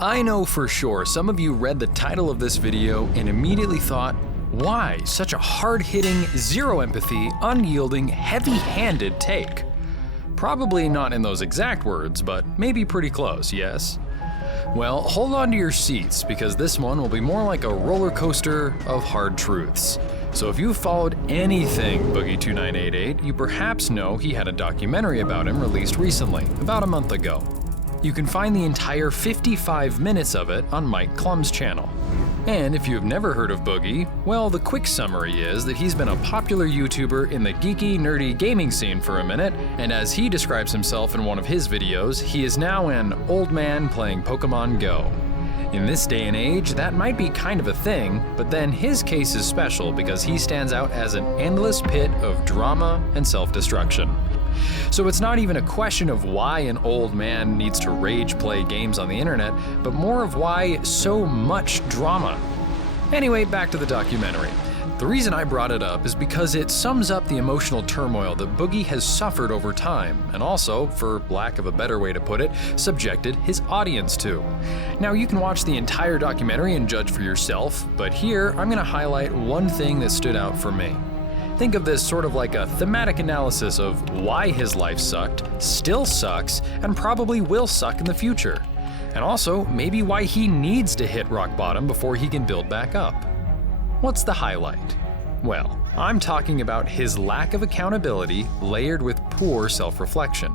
I know for sure some of you read the title of this video and immediately thought, why such a hard-hitting, zero empathy, unyielding, heavy-handed take? Probably not in those exact words, but maybe pretty close, yes? Well, hold on to your seats because this one will be more like a roller coaster of hard truths. So if you've followed anything Boogie2988, you perhaps know he had a documentary about him released recently, about a month ago. You can find the entire 55 minutes of it on Mike Klum's channel. And if you have never heard of Boogie, well, the quick summary is that he's been a popular YouTuber in the geeky, nerdy gaming scene for a minute, and as he describes himself in one of his videos, he is now an old man playing Pokemon Go. In this day and age, that might be kind of a thing, but then his case is special because he stands out as an endless pit of drama and self-destruction. So it's not even a question of why an old man needs to rage play games on the internet, but more of why so much drama. Anyway, back to the documentary. The reason I brought it up is because it sums up the emotional turmoil that Boogie has suffered over time, and also, for lack of a better way to put it, subjected his audience to. Now, you can watch the entire documentary and judge for yourself, but here I'm going to highlight one thing that stood out for me. Think of this sort of like a thematic analysis of why his life sucked, still sucks, and probably will suck in the future. And also, maybe why he needs to hit rock bottom before he can build back up. What's the highlight? Well, I'm talking about his lack of accountability layered with poor self-reflection.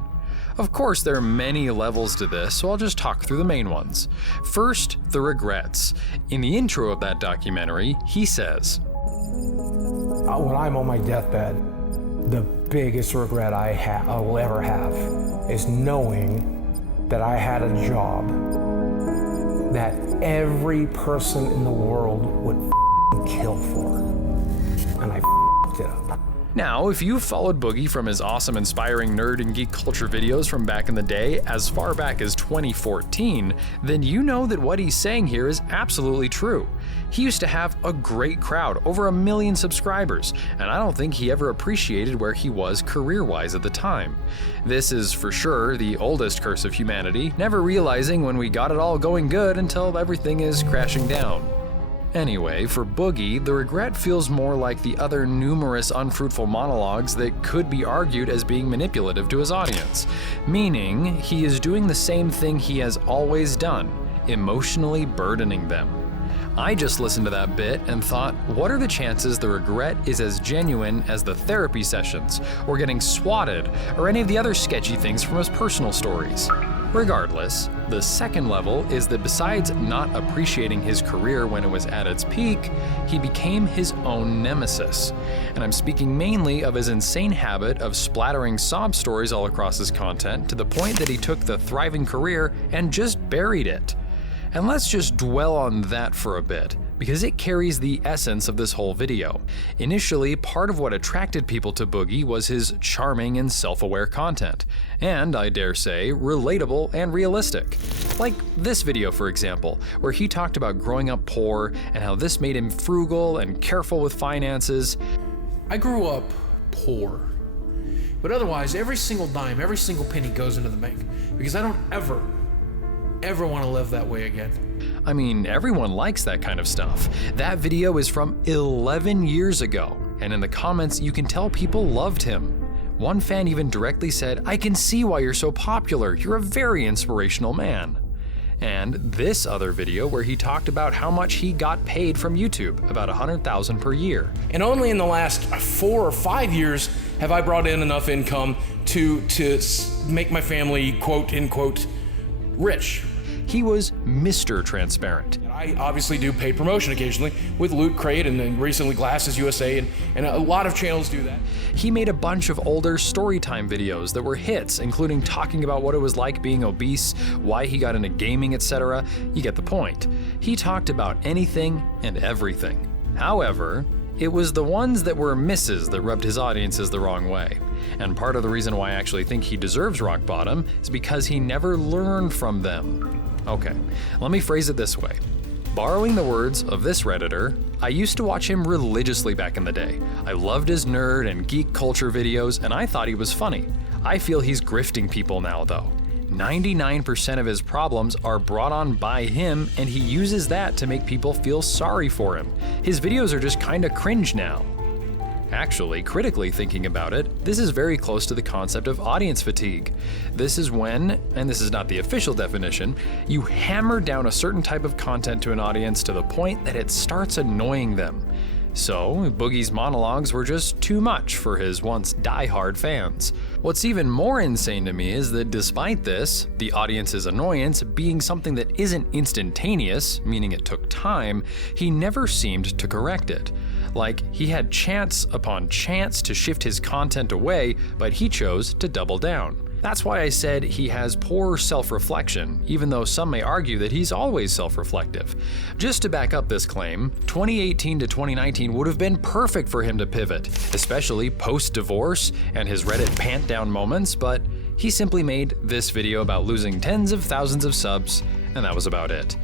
Of course, there are many levels to this, so I'll just talk through the main ones. First, the regrets. In the intro of that documentary, he says, when I'm on my deathbed, the biggest regret I will ever have is knowing that I had a job that every person in the world would kill for, and I f***ed it up. Now, if you've followed Boogie from his awesome inspiring nerd and geek culture videos from back in the day, as far back as 2014, then you know that what he's saying here is absolutely true. He used to have a great crowd, over 1 million subscribers, and I don't think he ever appreciated where he was career-wise at the time. This is for sure the oldest curse of humanity, never realizing when we got it all going good until everything is crashing down. Anyway, for Boogie, the regret feels more like the other numerous unfruitful monologues that could be argued as being manipulative to his audience, meaning he is doing the same thing he has always done, emotionally burdening them. I just listened to that bit and thought, what are the chances the regret is as genuine as the therapy sessions, or getting swatted, or any of the other sketchy things from his personal stories? Regardless, the second level is that besides not appreciating his career when it was at its peak, he became his own nemesis. And I'm speaking mainly of his insane habit of splattering sob stories all across his content to the point that he took the thriving career and just buried it. And let's just dwell on that for a bit, because it carries the essence of this whole video. Initially, part of what attracted people to Boogie was his charming and self-aware content, and I dare say, relatable and realistic. Like this video, for example, where he talked about growing up poor and how this made him frugal and careful with finances. I grew up poor, but otherwise every single dime, every single penny goes into the bank, because I don't ever want to live that way again. I mean, everyone likes that kind of stuff. That video is from 11 years ago, and in the comments you can tell people loved him. One fan even directly said, "I can see why you're so popular, you're a very inspirational man." And this other video where he talked about how much he got paid from YouTube, about $100,000 per year. And only in the last 4 or 5 years have I brought in enough income to make my family, quote unquote, rich. He was Mr. Transparent. I obviously do paid promotion occasionally with Loot Crate and then recently Glasses USA, and a lot of channels do that. He made a bunch of older storytime videos that were hits, including talking about what it was like being obese, why he got into gaming, etc. You get the point. He talked about anything and everything. However, it was the ones that were misses that rubbed his audiences the wrong way. And part of the reason why I actually think he deserves rock bottom is because he never learned from them. Okay, let me phrase it this way. Borrowing the words of this Redditor, I used to watch him religiously back in the day. I loved his nerd and geek culture videos, and I thought he was funny. I feel he's grifting people now, though. 99% of his problems are brought on by him, and he uses that to make people feel sorry for him. His videos are just kinda cringe now. Actually, critically thinking about it, this is very close to the concept of audience fatigue. This is when, and this is not the official definition, you hammer down a certain type of content to an audience to the point that it starts annoying them. So, Boogie's monologues were just too much for his once die-hard fans. What's even more insane to me is that despite this, the audience's annoyance being something that isn't instantaneous, meaning it took time, he never seemed to correct it. Like, he had chance upon chance to shift his content away, but he chose to double down. That's why I said he has poor self-reflection, even though some may argue that he's always self-reflective. Just to back up this claim, 2018 to 2019 would have been perfect for him to pivot, especially post-divorce and his Reddit pant-down moments, but he simply made this video about losing tens of thousands of subs, and that was about it.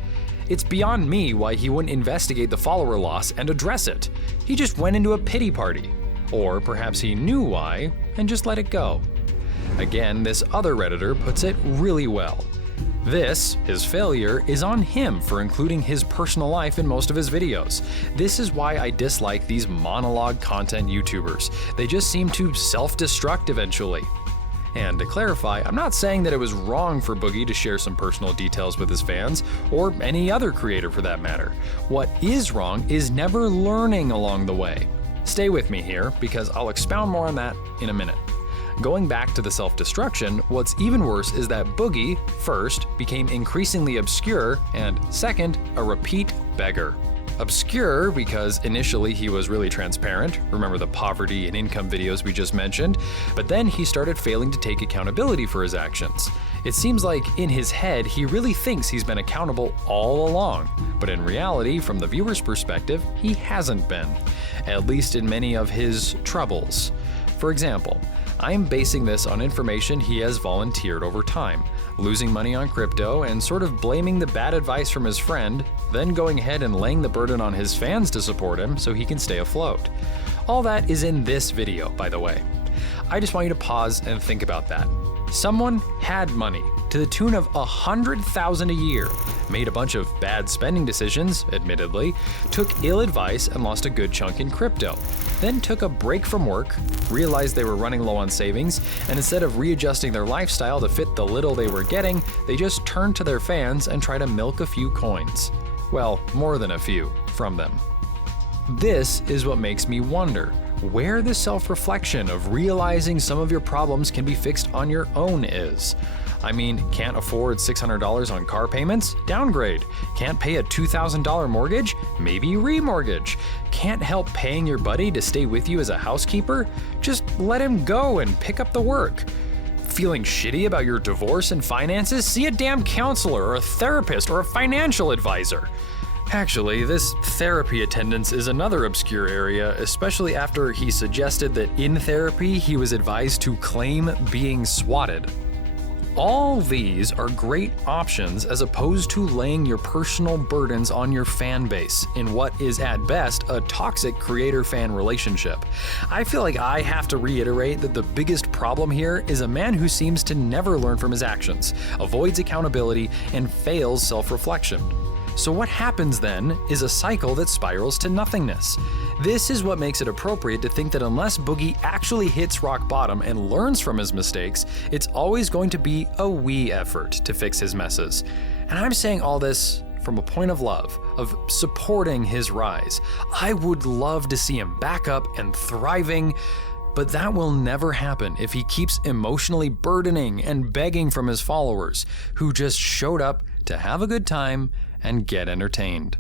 It's beyond me why he wouldn't investigate the follower loss and address it. He just went into a pity party. Or perhaps he knew why and just let it go. Again, this other Redditor puts it really well. This, his failure, is on him for including his personal life in most of his videos. This is why I dislike these monologue content YouTubers. They just seem to self-destruct eventually. And to clarify, I'm not saying that it was wrong for Boogie to share some personal details with his fans, or any other creator for that matter. What is wrong is never learning along the way. Stay with me here, because I'll expound more on that in a minute. Going back to the self-destruction, what's even worse is that Boogie, first, became increasingly obscure, and second, a repeat beggar. Obscure because initially he was really transparent, remember the poverty and income videos we just mentioned, but then he started failing to take accountability for his actions. It seems like in his head he really thinks he's been accountable all along, but in reality, from the viewer's perspective, he hasn't been, at least in many of his troubles. For example, I'm basing this on information he has volunteered over time, losing money on crypto and sort of blaming the bad advice from his friend, then going ahead and laying the burden on his fans to support him so he can stay afloat. All that is in this video, by the way. I just want you to pause and think about that. Someone had money to the tune of $100,000 a year, made a bunch of bad spending decisions, admittedly, took ill advice and lost a good chunk in crypto, then took a break from work, realized they were running low on savings, and instead of readjusting their lifestyle to fit the little they were getting, they just turned to their fans and tried to milk a few coins. Well, more than a few from them. This is what makes me wonder where the self-reflection of realizing some of your problems can be fixed on your own is. I mean, can't afford $600 on car payments? Downgrade. Can't pay a $2,000 mortgage? Maybe remortgage. Can't help paying your buddy to stay with you as a housekeeper? Just let him go and pick up the work. Feeling shitty about your divorce and finances? See a damn counselor or a therapist or a financial advisor. Actually, this therapy attendance is another obscure area, especially after he suggested that in therapy he was advised to claim being swatted. All these are great options as opposed to laying your personal burdens on your fan base in what is at best a toxic creator-fan relationship. I feel like I have to reiterate that the biggest problem here is a man who seems to never learn from his actions, avoids accountability, and fails self-reflection. So what happens then is a cycle that spirals to nothingness. This is what makes it appropriate to think that unless Boogie actually hits rock bottom and learns from his mistakes, it's always going to be a we effort to fix his messes. And I'm saying all this from a point of love, of supporting his rise. I would love to see him back up and thriving, but that will never happen if he keeps emotionally burdening and begging from his followers, who just showed up to have a good time and get entertained.